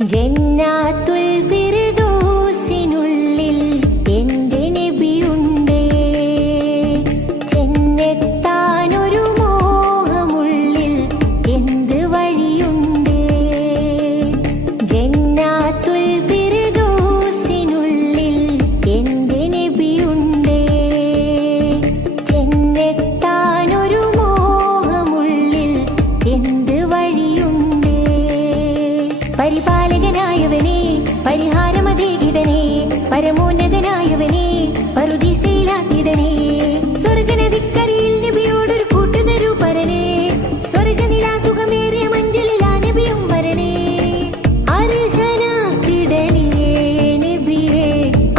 ജന്നാത്തുൽ ഫിർദൗസിനുള്ളിൽ എൻ്റെ നബിയുണ്ടേ. ചെന്നെത്താനൊരു മോഹമുള്ളിൽ എന്ത് വഴിയുണ്ടേ. ജന്നാത്തുൽ ഫിർദൗസിനുള്ളിൽ എൻ്റെ നബിയുണ്ടേ. ചെന്നെത്താനൊരു മോഹമുള്ളിൽ എന്ത് വഴിയുണ്ടേ. പരിപാലകനായവനെ പരിഹാരമതേകിടണേ. പരമോന്നതനായവനെ പറുദീസയിലാക്കിടണേ. സ്വർഗനദിക്കരയിൽ നബിയോടൊരു കൂട്ടുതരൂ പരനെ. സ്വർഗനിലാസുഖമേറിയ മഞ്ചലിലാ നബിയും വരണേ. അർഹനാക്കിടണേ നബിയെ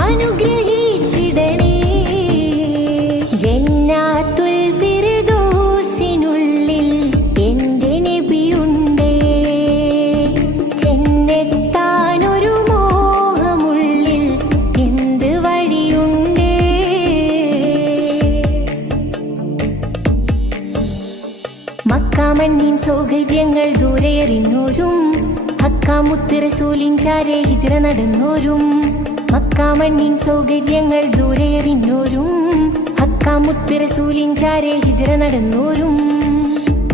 അനുഗ്രഹിച്ചിടണേ. ജന്നാത്തുൽ ഫിർദൗസിനുള്ളിൽ എൻ്റെ നബിയുണ്ടേ. ചെന്നെത്താനൊരു മോഹമുള്ളിൽ എന്ത് വഴിയുണ്ടേ. മക്കാമണ്ണിൻ സൗകര്യങ്ങൾ ദൂരെയെറിഞ്ഞോരും ഹക്കാമുത്ത് റസൂലിൻ ചാരെ ഹിജ്റ നടന്നോരും. മക്കാമണ്ണിൻ സൗകര്യങ്ങൾ ദൂരെയെറിഞ്ഞോരും ഹക്കാമുത്ത് റസൂലിൻ ചാരെ ഹിജ്റ നടന്നോരും.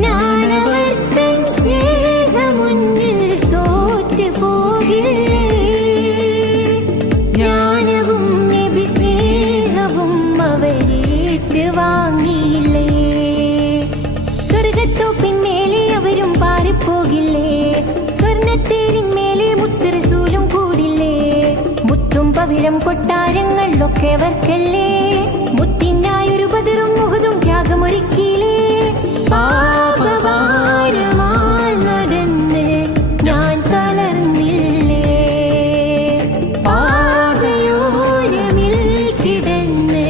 ഞാനവർത്തൻ സ്നേഹമുന്നിൽ തോറ്റു പോകില്ലേ. ജ്ഞാനവും നബി സ്നേഹവും അവരേറ്റ് വാങ്ങിയില്ലേ. സ്വർഗത്തോപ്പിന്മേലെ അവരും പാറിപ്പോകില്ലേ. സ്വർണത്തേരിന്മേലെ മുത്ത് റസൂലും കൂടില്ലേ. മുത്തും പവിഴം കൊട്ടാരങ്ങളിലൊക്കെ അവർക്കല്ലേ. മുത്തിനായൊരു ബദറും മുഹദും ത്യാഗമൊരുക്കിയില്ലേ. പാപഭാരമാൽ നടന്ന് ഞാൻ തളർന്നില്ലേ. പാതയോരമിൽ കിടന്ന്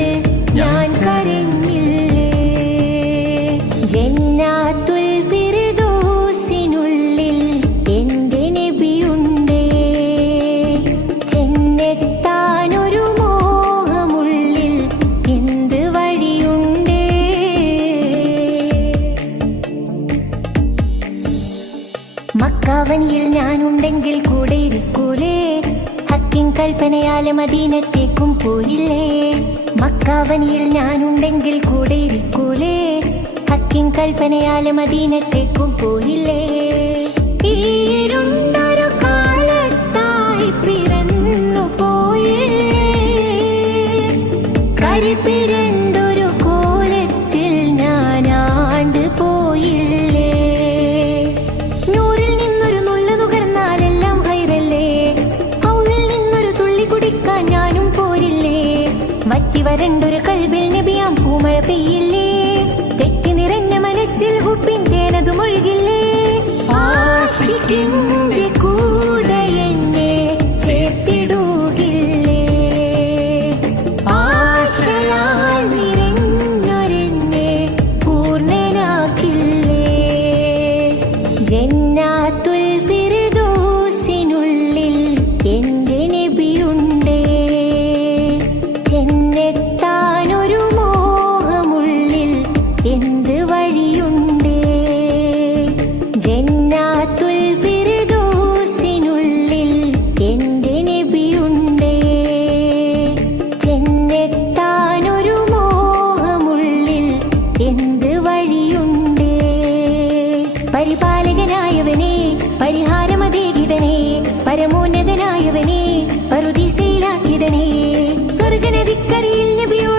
ഞാൻ കരഞ്ഞില്ലേ. ജന്നാത്തുൽ ഫിർദൗസിനുള്ളിൽ എൻ്റെ നബിയുണ്ടേ. ചെന്നെത്താനൊരു മോഹമുള്ളിൽ എന്ത് വഴിയുണ്ടേ. മക്കാവനിയിൽ ഞാനുണ്ടെങ്കിൽ കൂടെ ഇരിക്കൂലേ. ഹക്കിൻ കൽപ്പനയാലെ മദീനത്തേക്കും പോയില്ലേ. മക്കാവനിയിൽ ഞാനുണ്ടെങ്കിൽ കൂടെ ഇരിക്കൂലേ. ഹക്കിൻ കൽപ്പനയാലെ മദീനത്തേക്കും പോയില്ലേ. ഈരുണ്ടൊരു കാലത്തായി പിറന്നു പോയില്ലേ. കരിപ്പിരണ്ടൊരു കോലത്തിൽ ഞാൻ ആണ്ട് പോയില്ലേ. നൂറിൽ നിന്നൊരു നുള്ളു നുകർന്നാലെല്ലാം ഹൈറല്ലേ. ഹൗലിൽ നിന്നൊരു തുള്ളി കുടിക്കാൻ ഞാനും പോരില്ലേ. വറ്റി വരണ്ടൊരു കൽബിൽ നബിയാം പൂമഴ പെയ്യില്ലേ. തെറ്റി നിറഞ്ഞ മനസ്സിൽ ഹുബിൻ തേനതു മൊഴുകില്ലേ. ആഷിഖിന്റെ കൂടെ എന്നെ ചേർത്തിടുകില്ലേ. ആശയാൽ നിറഞ്ഞൊരെന്നെ പൂർണ്ണനാക്കില്ലേ. ജന്നാത്തുൽ ഫിർദൗസിനുള്ളിൽ എൻ്റെ നബിയുണ്ടേ. ചെന്നെത്താനൊരു മോഹമുള്ളിൽ എന്ത് വഴിയുണ്ടേ. ജന്നാത്തുൽ ഫിർദൗസിനുള്ളിൽ എൻ്റെ നബിയുണ്ടേ. ചെന്നെത്താനൊരു മോഹമുള്ളിൽ എന്ത് വഴിയുണ്ടേ. പരിപാലകനായവനെ പരിഹാരമതേകിടണേ. പരമോന്നതനായവനെ പറുദീസയിലാക്കിടണേ. സ്വർഗനദിക്കരയിൽ നബിയോ